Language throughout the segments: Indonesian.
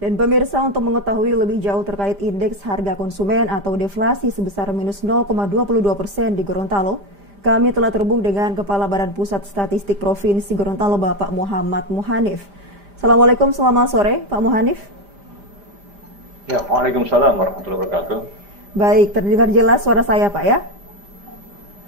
Dan pemirsa, untuk mengetahui lebih jauh terkait indeks harga konsumen atau deflasi sebesar minus 0,22% di Gorontalo, kami telah terhubung dengan Kepala Badan Pusat Statistik Provinsi Gorontalo, Bapak Muhammad Muhanif. Assalamualaikum, selamat sore Pak Muhanif. Ya, Waalaikumsalam warahmatullahi wabarakatuh. Baik, terdengar jelas suara saya Pak ya?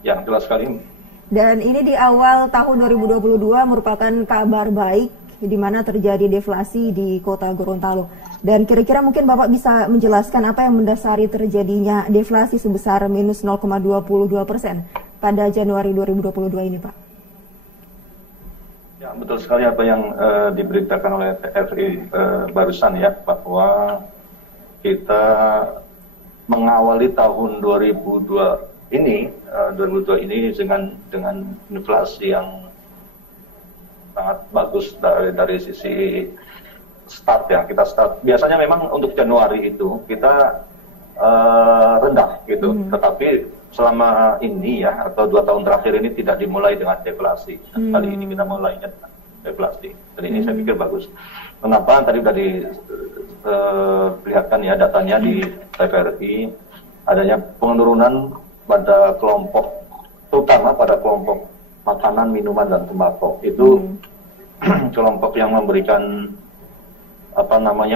Ya, jelas sekali. Dan ini di awal tahun 2022 merupakan kabar baik di mana terjadi deflasi di kota Gorontalo. Dan kira-kira mungkin Bapak bisa menjelaskan apa yang mendasari terjadinya deflasi sebesar minus 0,22% pada Januari 2022 ini, Pak? Ya, betul sekali apa yang diberitakan oleh TRI barusan ya, bahwa kita mengawali tahun 2022 ini dengan inflasi yang sangat bagus dari sisi start ya. Kita start biasanya memang untuk Januari itu kita rendah gitu, tetapi selama ini ya atau 2 tahun terakhir ini tidak dimulai dengan deflasi. Kali ini kita mulainya dengan deflasi. Dan ini saya pikir bagus. Kenapa? Tadi sudah diperlihatkan ya datanya di TVRI, adanya penurunan pada kelompok, terutama pada kelompok makanan, minuman, dan tembakau. Itu kelompok yang memberikan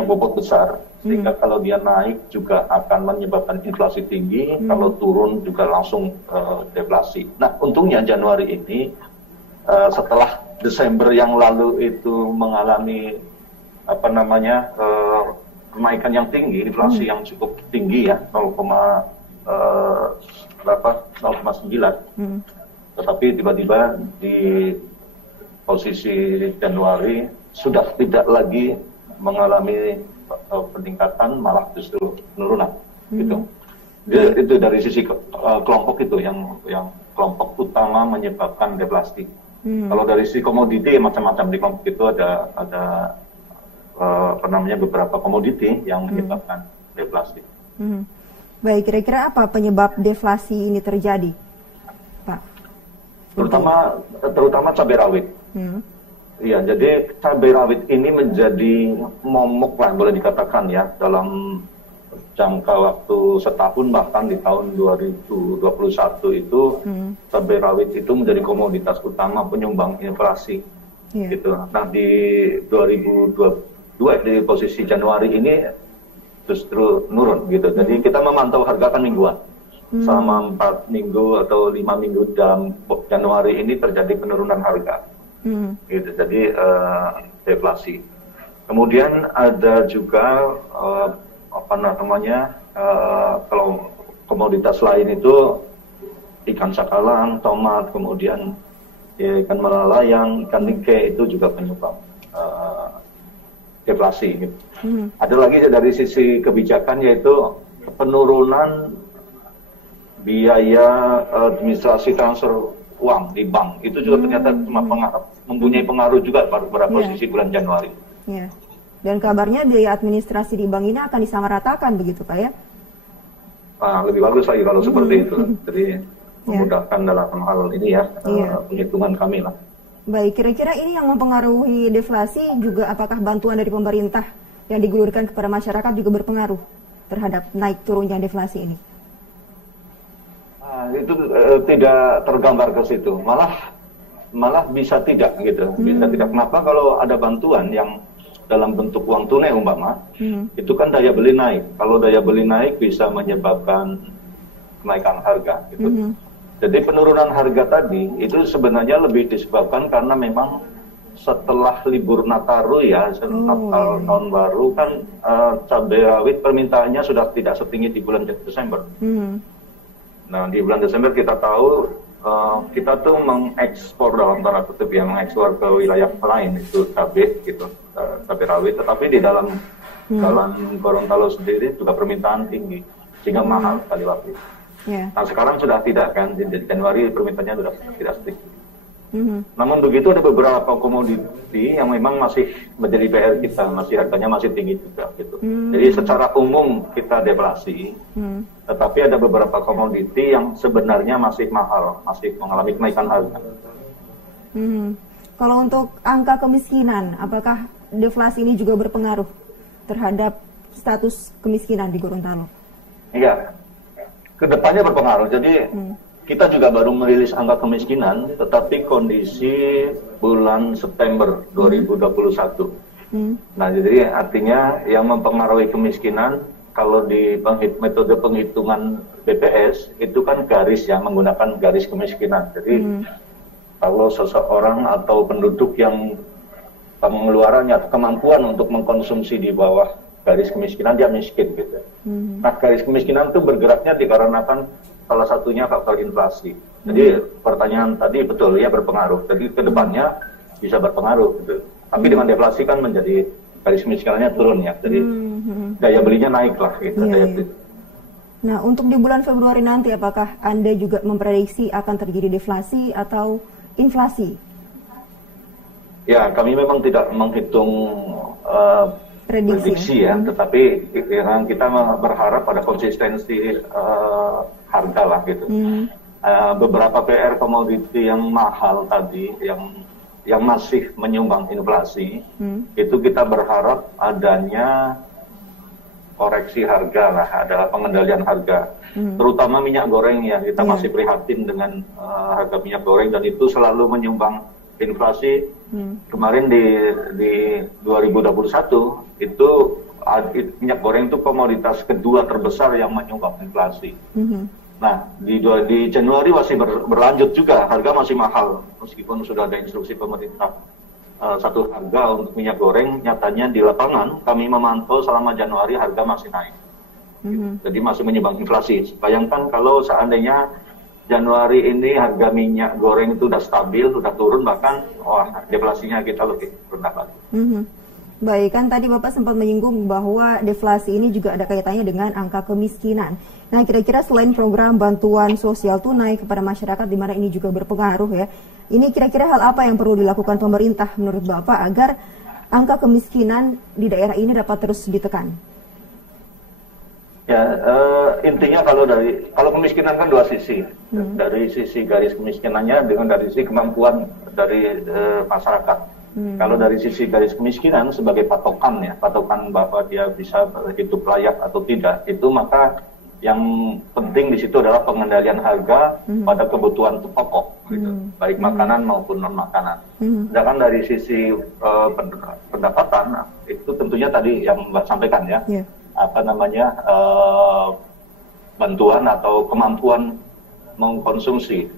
bobot besar, sehingga kalau dia naik juga akan menyebabkan inflasi tinggi, kalau turun juga langsung deflasi. Nah, untungnya Januari ini setelah Desember yang lalu itu mengalami kenaikan yang tinggi, inflasi yang cukup tinggi ya, 0,9. Tetapi tiba-tiba di posisi Januari sudah tidak lagi mengalami peningkatan, malah justru penurunan. Gitu. Itu dari sisi kelompok itu yang kelompok utama menyebabkan deflasi. Kalau dari sisi komoditi macam-macam, di kelompok itu ada beberapa komoditi yang menyebabkan deflasi. Baik, kira-kira apa penyebab deflasi ini terjadi, Pak? Terutama cabai rawit. Iya, jadi cabai rawit ini menjadi momok lah boleh dikatakan ya dalam jangka waktu setahun, bahkan di tahun 2021 itu cabai rawit itu menjadi komoditas utama penyumbang inflasi. Gitu. Nah, di 2022 di posisi Januari ini justru nurun gitu. Jadi kita memantau harga kan mingguan. Selama 4 minggu atau 5 minggu dalam Januari ini terjadi penurunan harga. Gitu. Jadi deflasi. Kemudian ada juga kalau komoditas lain itu ikan sakalang, tomat, kemudian ikan melalayang, ikan nike itu juga penyumbang deflasi. Gitu. Ada lagi dari sisi kebijakan yaitu penurunan biaya administrasi transfer uang di bank. Itu juga ternyata mempunyai pengaruh juga pada posisi bulan Januari. Yeah. Dan kabarnya biaya administrasi di bank ini akan disamaratakan begitu Pak ya? Lebih bagus lagi kalau seperti itu. Jadi memudahkan dalam hal ini ya, penghitungan kami lah. Baik, kira-kira ini yang mempengaruhi deflasi juga apakah bantuan dari pemerintah yang digulirkan kepada masyarakat juga berpengaruh terhadap naik turunnya deflasi ini? Itu tidak tergambar ke situ, malah bisa tidak gitu, bisa tidak. Kenapa? Kalau ada bantuan yang dalam bentuk uang tunai umpama, itu kan daya beli naik. Kalau daya beli naik bisa menyebabkan kenaikan harga gitu. Jadi penurunan harga tadi itu sebenarnya lebih disebabkan karena memang setelah libur Nataru ya, Natal tahun baru kan cabai rawit permintaannya sudah tidak setinggi di bulan Desember. Nah, di bulan Desember kita tahu kita tuh mengekspor dalam tanda kutip yang mengekspor ke wilayah lain itu cabai gitu, cabai rawit. Tetapi di dalam Gorontalo sendiri juga permintaan tinggi sehingga mahal sekali waktu. Nah, sekarang sudah tidak kan, di Januari permintaannya sudah tidak sedikit. Namun begitu ada beberapa komoditi yang memang masih menjadi PR kita, harganya masih tinggi juga gitu. Jadi secara umum kita deflasi, tetapi ada beberapa komoditi yang sebenarnya masih mahal, masih mengalami kenaikan harga. Kalau untuk angka kemiskinan, apakah deflasi ini juga berpengaruh terhadap status kemiskinan di Gorontalo? Iya, kedepannya berpengaruh. Jadi kita juga baru merilis angka kemiskinan, tetapi kondisi bulan September 2021. Nah, jadi artinya yang mempengaruhi kemiskinan, kalau di metode penghitungan BPS, itu kan garis yang menggunakan garis kemiskinan. Jadi kalau seseorang atau penduduk yang pengeluarannya, kemampuan untuk mengkonsumsi di bawah garis kemiskinan, dia miskin gitu. Nah, garis kemiskinan itu bergeraknya dikarenakan salah satunya faktor inflasi. Jadi pertanyaan tadi betul ya, berpengaruh. Jadi kedepannya bisa berpengaruh gitu. Tapi dengan deflasi kan menjadi garis kemiskinannya turun ya. Jadi daya belinya naik lah gitu. Daya beli. Nah, untuk di bulan Februari nanti apakah Anda juga memprediksi akan terjadi deflasi atau inflasi? Ya, kami memang tidak menghitung prediksi ya, tetapi kita berharap pada konsistensi harga lah gitu. Beberapa PR komoditi yang mahal tadi, yang masih menyumbang inflasi, itu kita berharap adanya koreksi harga lah, adalah pengendalian harga, terutama minyak goreng ya. Kita masih prihatin dengan harga minyak goreng, dan itu selalu menyumbang inflasi. Kemarin di 2021 itu minyak goreng itu komoditas kedua terbesar yang menyumbang inflasi. Nah, di Januari masih berlanjut juga, harga masih mahal meskipun sudah ada instruksi pemerintah satu harga untuk minyak goreng. Nyatanya di lapangan kami memantau selama Januari harga masih naik, jadi masih menyumbang inflasi. Bayangkan kalau seandainya Januari ini harga minyak goreng itu sudah stabil, sudah turun, bahkan deflasinya kita lebih rendah lagi. Baik, kan tadi Bapak sempat menyinggung bahwa deflasi ini juga ada kaitannya dengan angka kemiskinan. Nah, kira-kira selain program bantuan sosial tunai kepada masyarakat, di mana ini juga berpengaruh ya, ini kira-kira hal apa yang perlu dilakukan pemerintah menurut Bapak agar angka kemiskinan di daerah ini dapat terus ditekan? Ya, intinya kalau kemiskinan kan dua sisi, dari sisi garis kemiskinannya dengan dari sisi kemampuan dari masyarakat. Kalau dari sisi garis kemiskinan sebagai patokan ya, patokan bahwa dia bisa hidup layak atau tidak, itu maka yang penting di situ adalah pengendalian harga pada kebutuhan pokok, gitu, baik makanan maupun non makanan. Sedangkan dari sisi pendapatan, itu tentunya tadi yang Mbak sampaikan ya. Bantuan atau kemampuan mengkonsumsi.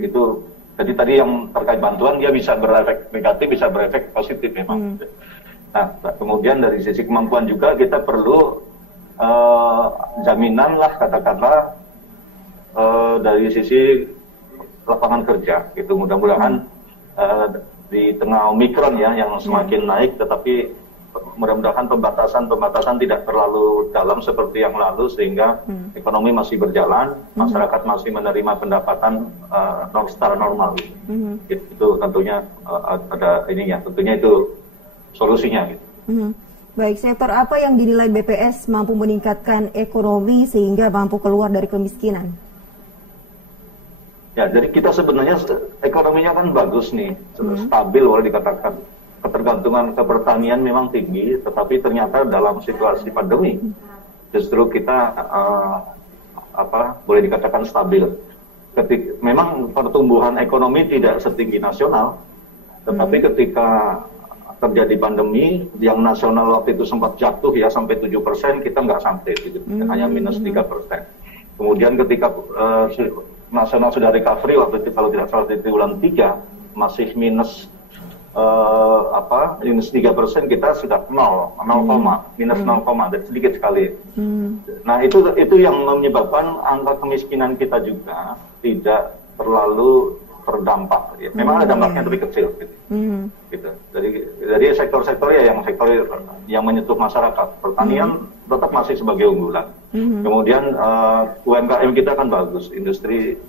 Itu jadi tadi yang terkait bantuan, dia bisa berefek negatif, bisa berefek positif memang. Nah, kemudian dari sisi kemampuan juga kita perlu jaminan lah, katakanlah dari sisi lapangan kerja gitu. Mudah-mudahan di tengah Omikron ya yang semakin naik, tetapi mudah-mudahan pembatasan tidak terlalu dalam seperti yang lalu, sehingga ekonomi masih berjalan, masyarakat masih menerima pendapatan secara normal. Itu tentunya ada ininya, tentunya itu solusinya. Gitu. Baik, sektor apa yang dinilai BPS mampu meningkatkan ekonomi sehingga mampu keluar dari kemiskinan? Ya, jadi kita sebenarnya ekonominya kan bagus nih, stabil boleh dikatakan. Ketergantungan ke pertanian memang tinggi, tetapi ternyata dalam situasi pandemi justru kita boleh dikatakan stabil. Memang pertumbuhan ekonomi tidak setinggi nasional, tetapi ketika terjadi pandemi, yang nasional waktu itu sempat jatuh ya sampai 7%, kita nggak sampai, gitu, hanya minus 3%. Kemudian ketika nasional sudah recovery waktu itu, kalau tidak salah di bulan 3 masih minus minus 3%, kita sudah minus 0, dan sedikit sekali. Nah, itu yang menyebabkan angka kemiskinan kita juga tidak terlalu terdampak. Ya. Memang ada dampaknya tapi kecil. Gitu. Dari sektor-sektor ya yang menyentuh masyarakat, pertanian tetap masih sebagai unggulan. Kemudian UMKM kita kan bagus, industri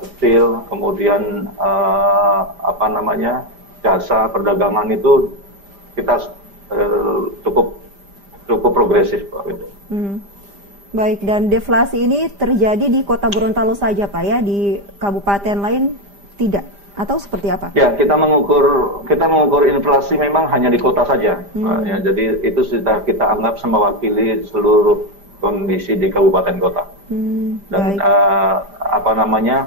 kecil, kemudian jasa perdagangan itu kita cukup progresif Pak. Baik, dan deflasi ini terjadi di Kota Gorontalo saja Pak ya, di kabupaten lain tidak? atau seperti apa? Ya, kita mengukur inflasi memang hanya di kota saja. Ya, jadi itu sudah kita anggap mewakili seluruh kondisi di kabupaten kota. Dan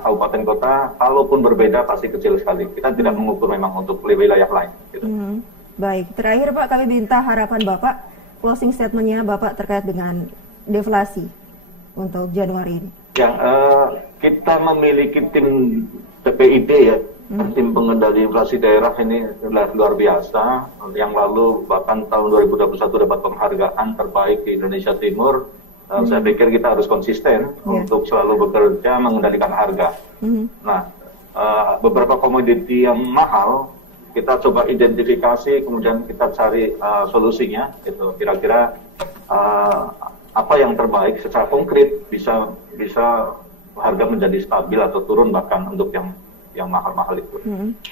kabupaten kota, kalaupun berbeda pasti kecil sekali. Kita tidak mengukur memang untuk wilayah lain. Gitu. Baik, terakhir Pak, kami minta harapan Bapak, closing statement-nya Bapak terkait dengan deflasi untuk Januari ini. Yang kita memiliki tim TPID ya. Tim pengendali inflasi daerah ini luar biasa. Yang lalu bahkan tahun 2021 dapat penghargaan terbaik di Indonesia Timur. Saya pikir kita harus konsisten untuk selalu bekerja mengendalikan harga. Nah, beberapa komoditi yang mahal kita coba identifikasi, kemudian kita cari solusinya. Gitu. Kira-kira apa yang terbaik secara konkret bisa harga menjadi stabil atau turun bahkan untuk yang mahal-mahal itu.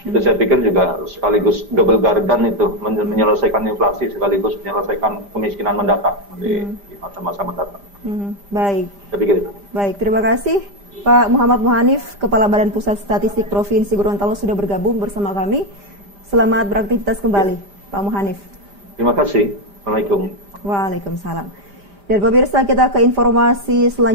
Itu saya pikir juga sekaligus double garden itu, menyelesaikan inflasi sekaligus menyelesaikan kemiskinan mendatang di masa-masa mendatang. Baik. Saya pikir itu. Baik, terima kasih Pak Muhammad Muhanif, Kepala Badan Pusat Statistik Provinsi Gorontalo sudah bergabung bersama kami. Selamat beraktivitas kembali, Pak Muhanif. Terima kasih. Assalamualaikum. Waalaikumsalam. Dan pemirsa, kita ke informasi selanjutnya.